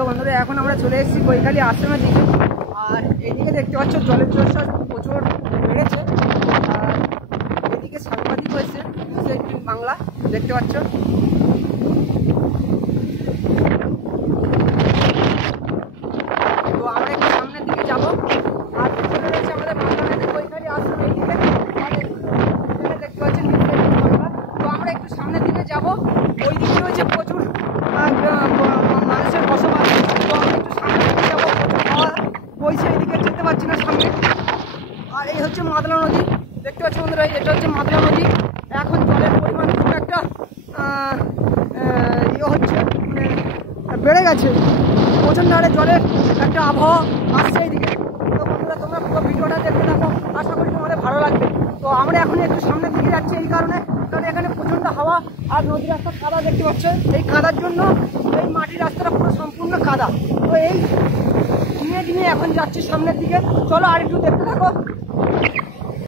তো বন্ধুরা এখন আমরা চলে এসেছি কৈখালী আশ্রমের দিকে। আর এইদিকে দেখতে পাচ্ছ জলের জোরটা প্রচুর বেড়েছে। আর এদিকে সাংবাদিক হয়েছে বাংলা দেখতে পাচ্ছ। তো আমরা একটু সামনের দিকে যাবো। আর পিছনে রয়েছে আমাদের মাথায় কৈখালী আশ্রম। এইদিকে দেখতে পাচ্ছেন বাংলা। তো আমরা একটু সামনের দিকে যাবো। ওই দিকে রয়েছে প্রচুর মানুষের বসবাস। তো আমরা একটু সামনের দিকে যাবো। প্রচুর হাওয়া বইছে, এদিকে যেতে পারছি না সামনে। আর এই হচ্ছে মাদলা নদী দেখতে পাচ্ছি বন্ধুরা। এটা হচ্ছে মাদলা নদী। এখন জলের পরিমাণ খুব একটা হচ্ছে বেড়ে গেছে। প্রচণ্ড হারে জলের একটা আবহাওয়া আসছে এইদিকে। তো বন্ধুরা তোমরা পুরো ভিডিওটা দেখতে থাকো, আশা করি তোমাদের ভালো লাগবে। তো আমরা এখন একটু সামনের দিকে যাচ্ছি এই কারণে, কারণ এখানে প্রচণ্ড হাওয়া আর নদী রাস্তা কাদা দেখতে পাচ্ছ। এই কাদার জন্য এই মাটির রাস্তাটা পুরো সম্পূর্ণ কাদা। তো এই দিনে দিনে এখন যাচ্ছি সামনের দিকে। চলো আর একটু দেখতে থাকো।